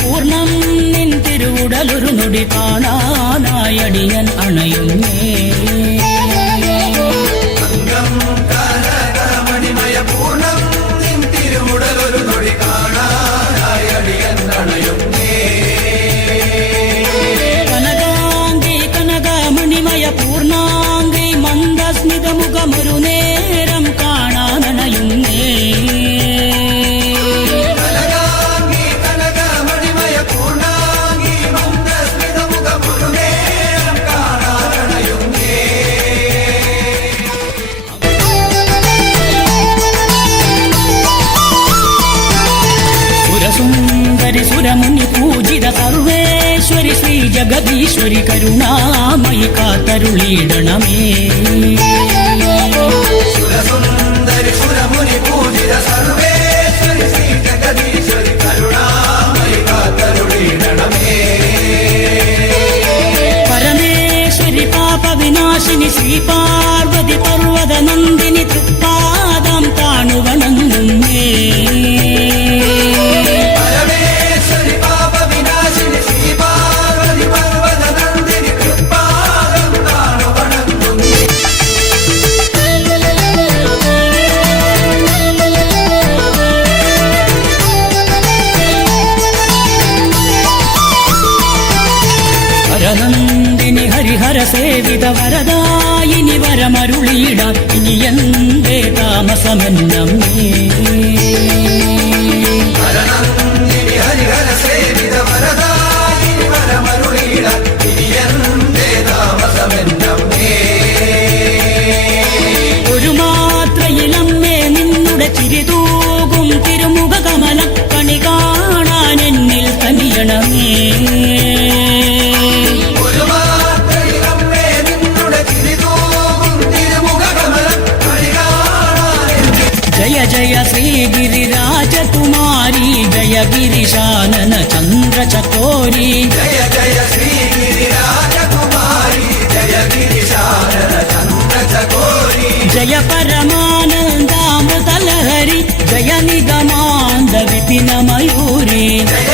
പൂർണ്ണം നിൻ തിരുവുടലൊരു നൊടി കാണാനായടിയൻ അണയുന്നേ. കനകാംഗി കനകമണിമയ പൂർണ്ണാംഗി മന്ദസ്മിത മുഖമൊരു നേരം കാണാനണയുന്നേ. സുരസുന്ദരി സുരമുനി പൂജിത സർവേശ്വരി ശ്രീ ജഗദീശ്വരി കരുണാമയി കാത്തരുളിയിടണമേ. സുരസുന്ദരി സുരമുനി പൂജിത സർവേശ്വരി ശ്രീ ജഗദീശ്വരി കരുണാമയി കാത്തരുളിയിടണമേ. പരമേശ്വരി പാപ വിനാശിനി ശ്രീ പാർവതി പർവ്വത നന്ദിനി തൃപ്പാദം താണുവണങ്ങുന്നേ. ഹരനന്ദിനി ഹരിഹര സേവിത വരദായിനി വരമരുളിയിടാൻ ഇനി എന്തേ താമസമെന്നമ്മേ. ഹരനന്ദിനി ഹരിഹര സേവിത വരദായിനി വരമരുളിയിടാൻ ഇനി എന്തേ താമസമെന്നമ്മേ. ഒരു മാത്രയിലമ്മേ നിന്നുടെ ചിരിതൂകും തിരുമുഖ കമലം കണി കാണാൻ എന്നിൽ കനിയണമേ. ജയ ജയ ശ്രീഗിരിരാജകുമാരി ജയ ഗിരിശാനന ചന്ദ്രചകോരി. ജയ ജയ ശ്രീഗിരിരാജകുമാരി ജയ ഗിരിശാനന ചന്ദ്രചകോരി. ജയ പരമാനന്ദാമൃതലഹരി ജയ നിഗമാന്ത വിപിന മയൂരി. ജയ